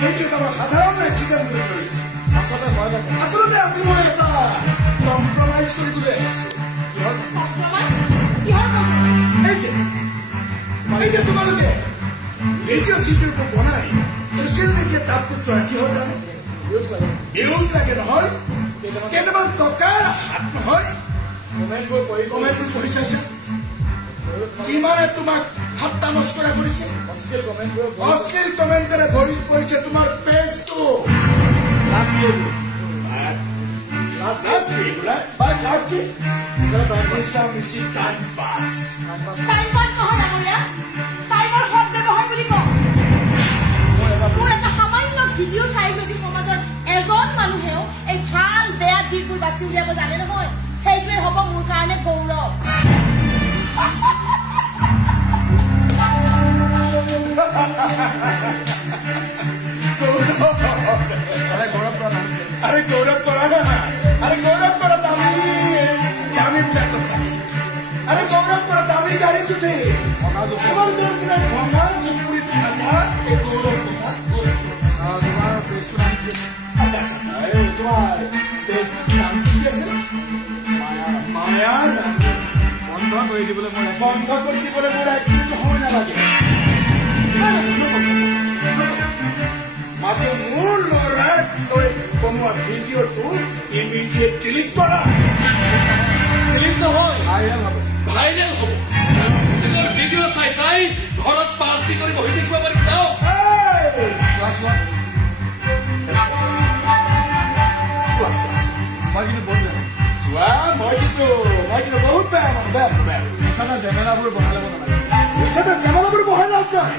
সেইটো আমাৰ সাধাৰণ এক্সিডেণ্ট বুলি ধৰিছে আচলতে আজি মই এটা কম্প্ৰমাইজ কৰিবলৈ আহিছো এই যে তোমালোকে ভিডিঅ' চিডিঅ' বনাই ছচিয়েল মিডিয়াত আপলোড কৰা কি হ'ল ভিউজ লাগে নহয় কেইটামান টকাৰ হাত নহয় কমেণ্টবোৰ পঢ়ি চাইছে কিমানে তোমাক ঠাট্টা মস্কৰা কৰিছে অশ্লীল কমেণ্টেৰে ভৰি পৰিছে তোমাৰ পেজটো ভিডিঅ' চাই যদি সমাজৰ এজন মানুহেও এই ভাল বেয়া দিশবোৰ বাছি উলিয়াব জানে নহয় সেইটোৱে হ'ব মোৰ কাৰণে গৌৰৱ अरे गौरव पड़ा ना अरे गौरव पड़ा दामी अरे गौरव पड़ा दामी गाड़ी तुझे अच्छा तुम्हार माया बंध कर दिबले मोर एक समय ना लागे मात्र मूल लड़ाई করে কোন ভিডিওটো ইমিডিয়েট ডিলিট করা ডিলিট নহয় ভাইরাল হ'ব এই ভিডিও চাই চাই ঘৰত পাৰ্টি কৰি বহি থাকিব পাৰি যাও মই কিন্তু বহুত বেয়া নিচানা জেমেলাবোৰ বহাই ল'ব নালাগে জেমেলাবোৰ বহাই ল'ব নাই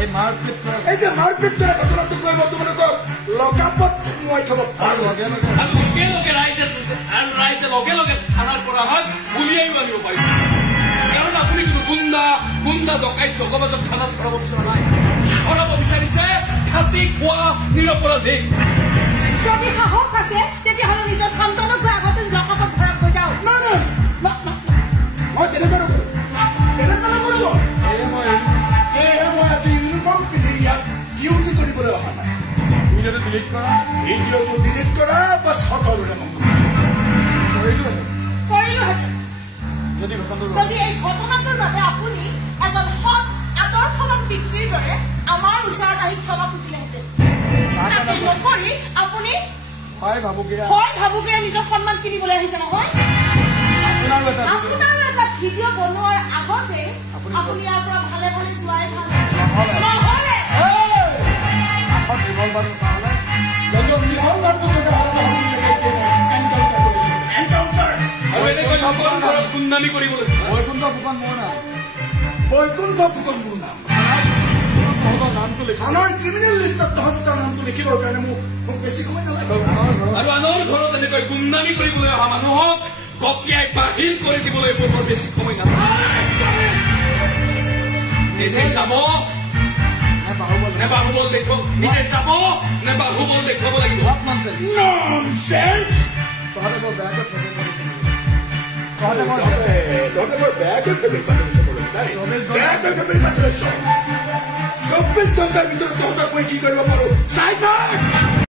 এই মাৰপিট এই যে মাৰপিট কৰা ঘটনাটো কৰিব তোমালোকক লকাপত মই থব পাৰো লগে লগে থানাৰ পৰা আমাক উলিয়াই আনিব পাৰিব কাৰণ আপুনি কিন্তু গুণ্ডা ডকাইত ডকাবাজক থানাত ভৰাব বিচৰা নাই ভৰাব বিচাৰিছে খাতি খোৱা নিৰপৰাধী যদি সাহস আছে তেতিয়াহ'লে নিজৰ সন্তানক আগতে লকাপত ভৰাব গৈ যাওঁ মই তেনেকুৱা নকৰো মই আজি ইউনিফৰ্ম পিন্ধি ইয়াত ডিউটি কৰিবলৈ অহা নাই ভিডিঅ'টো ডিলিট কৰা বা সকলোৰে যদি এই ঘটনাটোৰ বাবে আপুনি এজন সৎ আদৰ্শৱান পিতৃৰ দৰে আমাৰ ওচৰত আহি ক্ষমা খুজিলেহেঁতেন তাকে নকৰি আপুনি হয় ভাবুকিৰে নিজৰ সন্মান কিনিবলৈ আহিছে নহয় আপোনাৰ এটা ভিডিঅ' বনোৱাৰ আগতে আপুনি ইয়াৰ পৰা ভালে ভালে যোৱাই ভাল নহ'লে গুণ্ডামি কৰিবলৈ বৈকুণ্ঠ ফুকন মোৰ নাম নামটো লিখি আমাৰ ক্ৰিমিনেল লিষ্টত তহঁতৰ নামটো লিখিবৰ কাৰণে মোক বেছি সময় নালাগে আৰু আনৰ ঘৰত এনেকৈ গুণ্ডামি কৰিবলৈ অহা মানুহক গকিয়াই বাহিৰ কৰি দিবলৈ বৰ বেছি সময় নালাগে নিজে যাব নে বাহুবল দেখুৱাব নিজে যাব নে বাহুবল দেখুৱাব লাগিব ননসেন্স তহঁতে বৰ বেয়াকৈ তহঁতে বৰ বেয়াকৈ চৌব্বিছ ঘণ্টাৰ ভিতৰত তহঁতক মই কি কৰিব পাৰো চাই থাক